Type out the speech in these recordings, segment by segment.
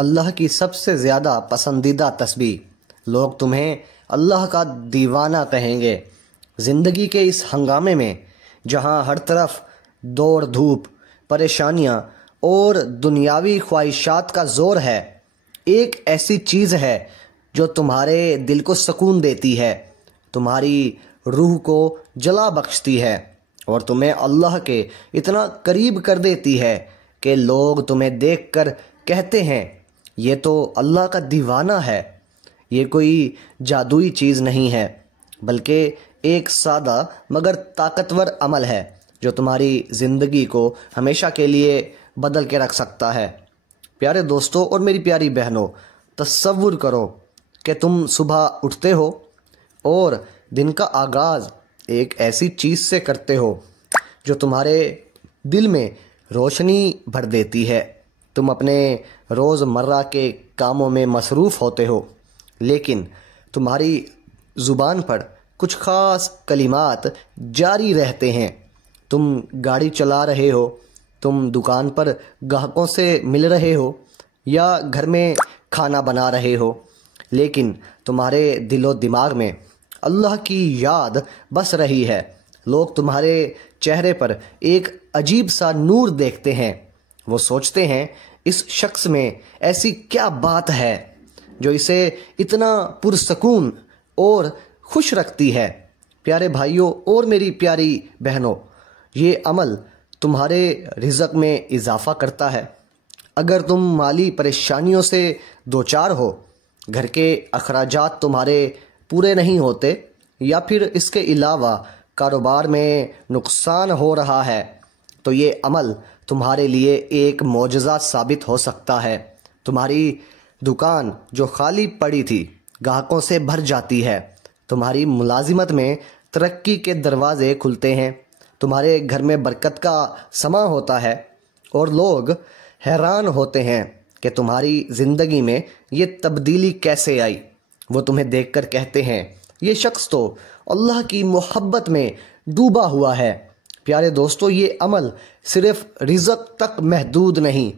اللہ کی سب سے زیادہ پسندیدہ تسبیح، لوگ تمہیں اللہ کا دیوانہ کہیں گے۔ زندگی کے اس ہنگامے میں جہاں ہر طرف دوڑ دھوپ، پریشانیاں اور دنیاوی خواہشات کا زور ہے، ایک ایسی چیز ہے جو تمہارے دل کو سکون دیتی ہے، تمہاری روح کو جلا بخشتی ہے اور تمہیں اللہ کے اتنا قریب کر دیتی ہے کہ لوگ تمہیں دیکھ کر کہتے ہیں یہ تو اللہ کا دیوانہ ہے۔ یہ کوئی جادوئی چیز نہیں ہے، بلکہ ایک سادہ مگر طاقتور عمل ہے جو تمہاری زندگی کو ہمیشہ کے لیے بدل کے رکھ سکتا ہے۔ پیارے دوستوں اور میری پیاری بہنوں، تصور کرو کہ تم صبح اٹھتے ہو اور دن کا آغاز ایک ایسی چیز سے کرتے ہو جو تمہارے دل میں روشنی بھر دیتی ہے۔ تم اپنے روز مرہ کے کاموں میں مصروف ہوتے ہو، لیکن تمہاری زبان پر کچھ خاص کلمات جاری رہتے ہیں۔ تم گاڑی چلا رہے ہو، تم دکان پر گاہکوں سے مل رہے ہو یا گھر میں کھانا بنا رہے ہو، لیکن تمہارے دل و دماغ میں اللہ کی یاد بس رہی ہے۔ لوگ تمہارے چہرے پر ایک عجیب سا نور دیکھتے ہیں، وہ سوچتے ہیں اس شخص میں ایسی کیا بات ہے جو اسے اتنا پرسکون اور خوش رکھتی ہے۔ پیارے بھائیوں اور میری پیاری بہنوں، یہ عمل تمہارے رزق میں اضافہ کرتا ہے۔ اگر تم مالی پریشانیوں سے دوچار ہو، گھر کے اخراجات تمہارے پورے نہیں ہوتے یا پھر اس کے علاوہ کاروبار میں نقصان ہو رہا ہے، تو یہ عمل تمہارے لیے ایک معجزہ ثابت ہو سکتا ہے۔ تمہاری دکان جو خالی پڑی تھی گاہکوں سے بھر جاتی ہے، تمہاری ملازمت میں ترقی کے دروازے کھلتے ہیں، تمہارے گھر میں برکت کا سماں ہوتا ہے اور لوگ حیران ہوتے ہیں کہ تمہاری زندگی میں یہ تبدیلی کیسے آئی۔ وہ تمہیں دیکھ کر کہتے ہیں یہ شخص تو اللہ کی محبت میں ڈوبا ہوا ہے۔ پیارے دوستو، یہ عمل صرف رزق تک محدود نہیں،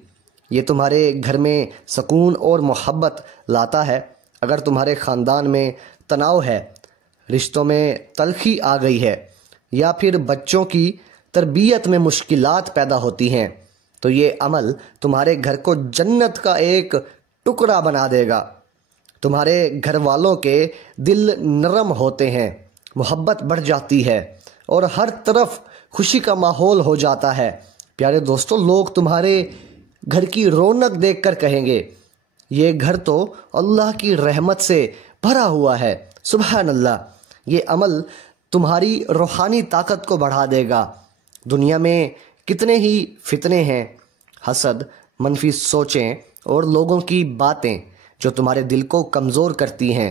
یہ تمہارے گھر میں سکون اور محبت لاتا ہے۔ اگر تمہارے خاندان میں تناؤ ہے، رشتوں میں تلخی آ گئی ہے یا پھر بچوں کی تربیت میں مشکلات پیدا ہوتی ہیں، تو یہ عمل تمہارے گھر کو جنت کا ایک ٹکڑا بنا دے گا۔ تمہارے گھر والوں کے دل نرم ہوتے ہیں، محبت بڑھ جاتی ہے اور ہر طرف خوشی کا ماحول ہو جاتا ہے۔ پیارے دوستو، لوگ تمہارے گھر کی رونق دیکھ کر کہیں گے یہ گھر تو اللہ کی رحمت سے بھرا ہوا ہے۔ سبحان اللہ! یہ عمل تمہاری روحانی طاقت کو بڑھا دے گا۔ دنیا میں کتنے ہی فتنے ہیں، حسد، منفی سوچیں اور لوگوں کی باتیں جو تمہارے دل کو کمزور کرتی ہیں،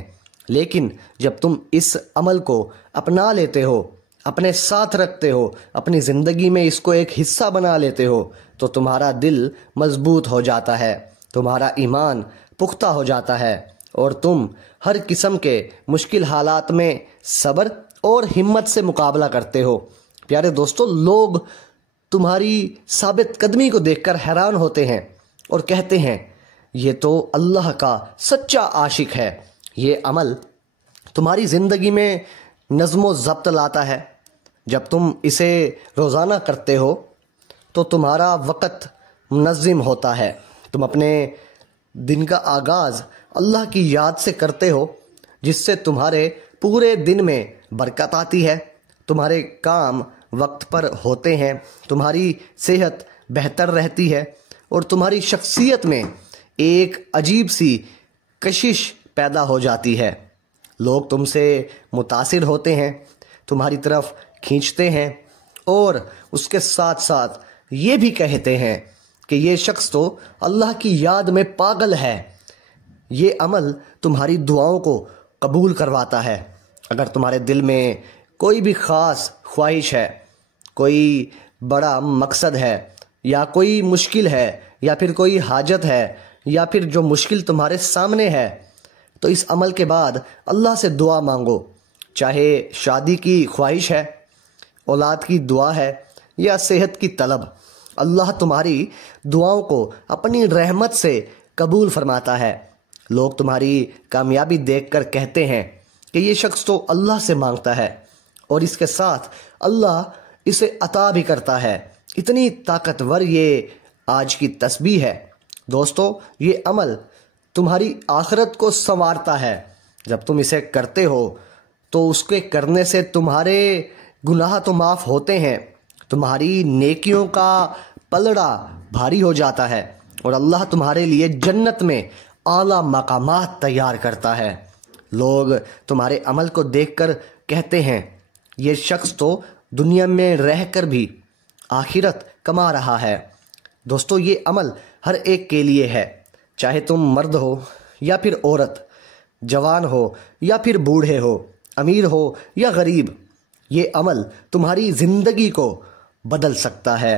لیکن جب تم اس عمل کو اپنا لیتے ہو، اپنے ساتھ رکھتے ہو، اپنی زندگی میں اس کو ایک حصہ بنا لیتے ہو، تو تمہارا دل مضبوط ہو جاتا ہے، تمہارا ایمان پختہ ہو جاتا ہے اور تم ہر قسم کے مشکل حالات میں صبر اور ہمت سے مقابلہ کرتے ہو۔ پیارے دوستو، لوگ تمہاری ثابت قدمی کو دیکھ کر حیران ہوتے ہیں اور کہتے ہیں یہ تو اللہ کا سچا عاشق ہے۔ یہ عمل تمہاری زندگی میں نظم و ضبط لاتا ہے۔ جب تم اسے روزانہ کرتے ہو تو تمہارا وقت منظم ہوتا ہے، تم اپنے دن کا آغاز اللہ کی یاد سے کرتے ہو، جس سے تمہارے پورے دن میں برکت آتی ہے، تمہارے کام وقت پر ہوتے ہیں، تمہاری صحت بہتر رہتی ہے اور تمہاری شخصیت میں ایک عجیب سی کشش پیدا ہو جاتی ہے۔ لوگ تم سے متاثر ہوتے ہیں، تمہاری طرف کھینچتے ہیں اور اس کے ساتھ ساتھ یہ بھی کہتے ہیں کہ یہ شخص تو اللہ کی یاد میں پاگل ہے۔ یہ عمل تمہاری دعاؤں کو قبول کرواتا ہے۔ اگر تمہارے دل میں کوئی بھی خاص خواہش ہے، کوئی بڑا مقصد ہے یا کوئی مشکل ہے یا پھر کوئی حاجت ہے یا پھر جو مشکل تمہارے سامنے ہے، تو اس عمل کے بعد اللہ سے دعا مانگو۔ چاہے شادی کی خواہش ہے، اولاد کی دعا ہے یا صحت کی طلب، اللہ تمہاری دعاؤں کو اپنی رحمت سے قبول فرماتا ہے۔ لوگ تمہاری کامیابی دیکھ کر کہتے ہیں کہ یہ شخص تو اللہ سے مانگتا ہے اور اس کے ساتھ اللہ اسے عطا بھی کرتا ہے، اتنی طاقتور یہ آج کی تسبیح ہے۔ دوستو، یہ عمل تمہاری آخرت کو سنوارتا ہے۔ جب تم اسے کرتے ہو تو اس کے کرنے سے تمہارے گناہ تو معاف ہوتے ہیں، تمہاری نیکیوں کا پلڑا بھاری ہو جاتا ہے اور اللہ تمہارے لیے جنت میں اعلیٰ مقامات تیار کرتا ہے۔ لوگ تمہارے عمل کو دیکھ کر کہتے ہیں یہ شخص تو دنیا میں رہ کر بھی آخرت کما رہا ہے۔ دوستو، یہ عمل ہر ایک کے لیے ہے، چاہے تم مرد ہو یا پھر عورت، جوان ہو یا پھر بوڑھے ہو، امیر ہو یا غریب، یہ عمل تمہاری زندگی کو بدل سکتا ہے۔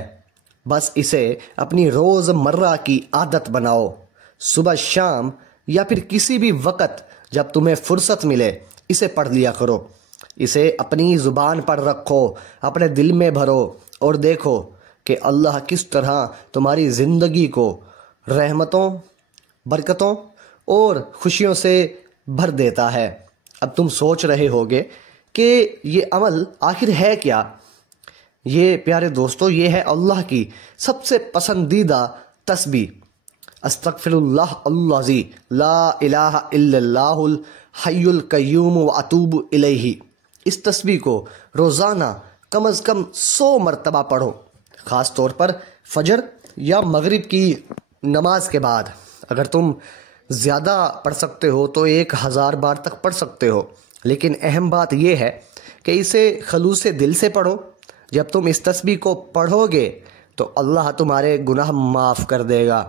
بس اسے اپنی روز مرہ کی عادت بناؤ۔ صبح، شام یا پھر کسی بھی وقت جب تمہیں فرصت ملے اسے پڑھ لیا کرو، اسے اپنی زبان پر رکھو، اپنے دل میں بھرو اور دیکھو کہ اللہ کس طرح تمہاری زندگی کو رحمتوں، برکتوں اور خوشیوں سے بھر دیتا ہے۔ اب تم سوچ رہے ہوگے کہ یہ عمل آخر ہے کیا؟ یہ پیارے دوستو، یہ ہے اللہ کی سب سے پسندیدہ تسبیح، استغفر اللہ العظیم لا الہ الا اللہ الحی القیوم واتوب الیہ۔ اس تسبیح کو روزانہ کم از کم 100 مرتبہ پڑھو، خاص طور پر فجر یا مغرب کی نماز کے بعد۔ اگر تم زیادہ پڑھ سکتے ہو تو 1000 بار تک پڑھ سکتے ہو، لیکن اہم بات یہ ہے کہ اسے خلوص دل سے پڑھو۔ جب تم اس تسبیح کو پڑھو گے تو اللہ تمہارے گناہ معاف کر دے گا،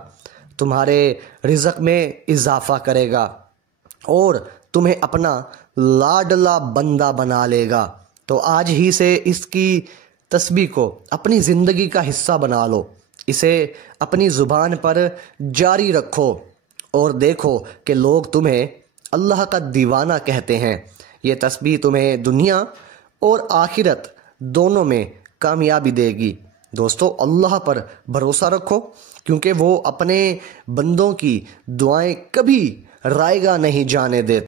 تمہارے رزق میں اضافہ کرے گا اور تمہیں اپنا لاڈلا بندہ بنا لے گا۔ تو آج ہی سے اس کی تسبیح کو اپنی زندگی کا حصہ بنا لو، اسے اپنی زبان پر جاری رکھو اور دیکھو کہ لوگ تمہیں اللہ کا دیوانہ کہتے ہیں۔ یہ تسبیح تمہیں دنیا اور آخرت دونوں میں کامیابی دے گی۔ دوستو، اللہ پر بھروسہ رکھو کیونکہ وہ اپنے بندوں کی دعائیں کبھی رائیگاں نہیں جانے دیتے۔